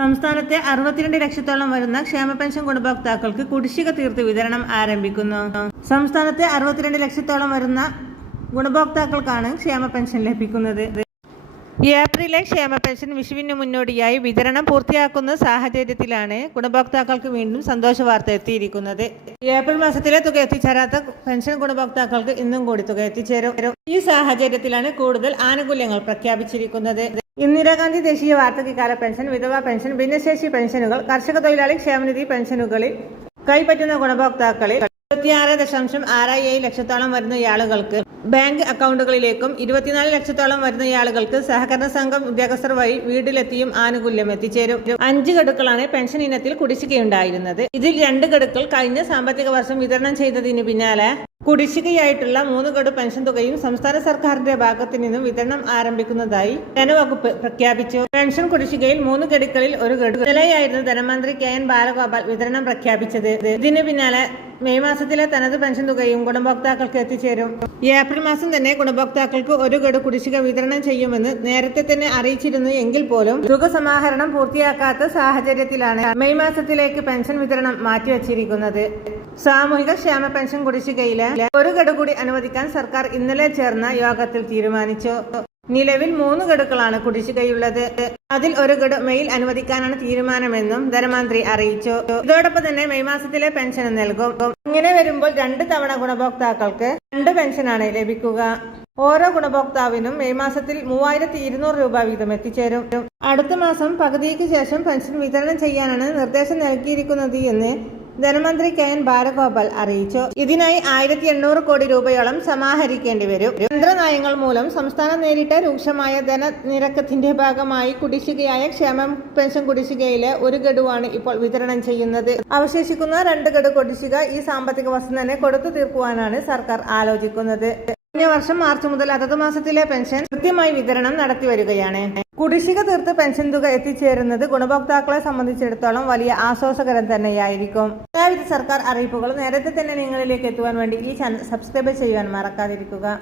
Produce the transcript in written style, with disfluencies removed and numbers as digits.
സംസ്ഥാനത്തെ 62 ലക്ഷത്തോളം വരുന്ന ക്ഷേമ പെൻഷൻ ഗുണഭോക്താക്കൾക്ക് കുടിശ്ശിക തീർത്ത് വിതരണം ആരംഭിക്കുന്നു. സംസ്ഥാനത്തെ 62 ലക്ഷത്തോളം വരുന്ന ഗുണഭോക്താക്കൾക്കാണ് ക്ഷേമ പെൻഷൻ ലഭിക്കുന്നത്. ഏപ്രിലെ ക്ഷേമ പെൻഷൻ വിഷുവിന് മുന്നോടിയായി വിതരണം പൂർത്തിയാക്കുന്ന സാഹചര്യത്തിലാണ് ഗുണഭോക്താക്കൾക്ക് വീണ്ടും സന്തോഷ വാർത്ത എത്തിയിരിക്കുന്നത്. ഏപ്രിൽ മാസത്തിലെ തുക എത്തിച്ചേരാത്ത പെൻഷൻ ഗുണഭോക്താക്കൾക്ക് ഇന്നും കൂടി തുക എത്തിച്ചേരും. ഈ സാഹചര്യത്തിലാണ് കൂടുതൽ ആനുകൂല്യങ്ങൾ പ്രഖ്യാപിച്ചിരിക്കുന്നത്. ഇന്ദിരാഗാന്ധി ദേശീയ വാർദ്ധക്യകാല പെൻഷൻ, വിധവാ പെൻഷൻ, ഭിന്നശേഷി പെൻഷനുകൾ, കർഷക തൊഴിലാളി ക്ഷേമനിധി പെൻഷനുകളിൽ കൈപ്പറ്റുന്ന ഗുണഭോക്താക്കളിൽ 26.67 ലക്ഷത്തോളം വരുന്ന ആളുകൾക്ക് ബാങ്ക് അക്കൗണ്ടുകളിലേക്കും 24 ലക്ഷത്തോളം വരുന്ന ആളുകൾക്ക് സഹകരണ സംഘം ഉദ്യോഗസ്ഥർ വഴി വീട്ടിലെത്തിയും ആനുകൂല്യം എത്തിച്ചേരും. 5 ഗഡുക്കളാണ് പെൻഷൻ ഇനത്തിൽ കുടിശ്ശികയുണ്ടായിരുന്നത്. ഇതിൽ 2 ഗഡുക്കൾ കഴിഞ്ഞ സാമ്പത്തിക വർഷം വിതരണം ചെയ്തതിന് പിന്നാലെ കുടിശ്ശികയായിട്ടുള്ള 3 ഗഡു പെൻഷൻ തുകയും സംസ്ഥാന സർക്കാരിന്റെ ഭാഗത്തു നിന്നും വിതരണം ആരംഭിക്കുന്നതായി ധനവകുപ്പ് പ്രഖ്യാപിച്ചു. പെൻഷൻ കുടിശ്ശികയിൽ 3 ഗഡുക്കളിൽ 1 ഗഡു ഇന്നലെയായിരുന്നു ധനമന്ത്രി KN ബാലഗോപാൽ വിതരണം പ്രഖ്യാപിച്ചത്. ഇതിന് പിന്നാലെ മെയ് മാസത്തിലെ തനത് പെൻഷൻ തുകയും ഗുണഭോക്താക്കൾക്ക് എത്തിച്ചേരും. ഏപ്രിൽ മാസം തന്നെ ഗുണഭോക്താക്കൾക്ക് 1 ഗഡു കുടിശ്ശിക വിതരണം ചെയ്യുമെന്ന് നേരത്തെ തന്നെ അറിയിച്ചിരുന്നു എങ്കിൽ പോലും തുക സമാഹരണം പൂർത്തിയാക്കാത്ത സാഹചര്യത്തിലാണ് മെയ് മാസത്തിലേക്ക് പെൻഷൻ വിതരണം മാറ്റിവെച്ചിരിക്കുന്നത്. സാമൂഹിക ക്ഷേമ പെൻഷൻ കുടിശ്ശികയിലെ 1 ഗഡു കൂടി അനുവദിക്കാൻ സർക്കാർ ഇന്നലെ ചേർന്ന യോഗത്തിൽ തീരുമാനിച്ചു. നിലവിൽ 3 ഗഡുക്കളാണ് കുടിശ്ശികയുള്ളത്. അതിൽ 1 ഗഡു മെയിൽ അനുവദിക്കാനാണ് തീരുമാനമെന്നും ധനമന്ത്രി അറിയിച്ചു. ഇതോടൊപ്പം തന്നെ മെയ് മാസത്തിലെ പെൻഷൻ നൽകും. ഇങ്ങനെ വരുമ്പോൾ 2 തവണ ഗുണഭോക്താക്കൾക്ക് 2 പെൻഷനാണ് ലഭിക്കുക. ഓരോ ഗുണഭോക്താവിനും മെയ് മാസത്തിൽ 3200 രൂപ വീതം എത്തിച്ചേരും. അടുത്ത മാസം പകുതിക്ക് ശേഷം പെൻഷൻ വിതരണം ചെയ്യാനാണ് നിർദ്ദേശം നൽകിയിരിക്കുന്നത് എന്ന് ധനമന്ത്രി KN ബാലഗോപാൽ അറിയിച്ചു. ഇതിനായി 1800 കോടി രൂപയോളം സമാഹരിക്കേണ്ടി വരും. കേന്ദ്ര നയങ്ങൾ മൂലം സംസ്ഥാനം നേരിട്ട രൂക്ഷമായ ധനനിരക്കത്തിന്റെ ഭാഗമായി കുടിശ്ശികയായ ക്ഷേമ പെൻഷൻ കുടിശ്ശികയിലെ 1 ഗഡുവാണ് ഇപ്പോൾ വിതരണം ചെയ്യുന്നത്. അവശേഷിക്കുന്ന 2 ഗഡു കുടിശ്ശിക ഈ സാമ്പത്തിക വർഷം തന്നെ കൊടുത്തു തീർക്കുവാനാണ് സർക്കാർ ആലോചിക്കുന്നത്. കഴിഞ്ഞ വർഷം മാർച്ച് മുതൽ അതത് മാസത്തിലെ പെൻഷൻ കൃത്യമായി വിതരണം നടത്തിവരികയാണ്. കുടിശ്ശിക തീർത്ത് പെൻഷൻ തുക എത്തിച്ചേരുന്നത് ഗുണഭോക്താക്കളെ സംബന്ധിച്ചിടത്തോളം വലിയ ആശ്വാസകരം തന്നെയായിരിക്കും. എല്ലാവിധ സർക്കാർ അറിയിപ്പുകളും നേരത്തെ തന്നെ നിങ്ങളിലേക്ക് എത്തുവാൻ വേണ്ടി ഈ ചാനൽ സബ്സ്ക്രൈബ് ചെയ്യുവാൻ മറക്കാതിരിക്കുക.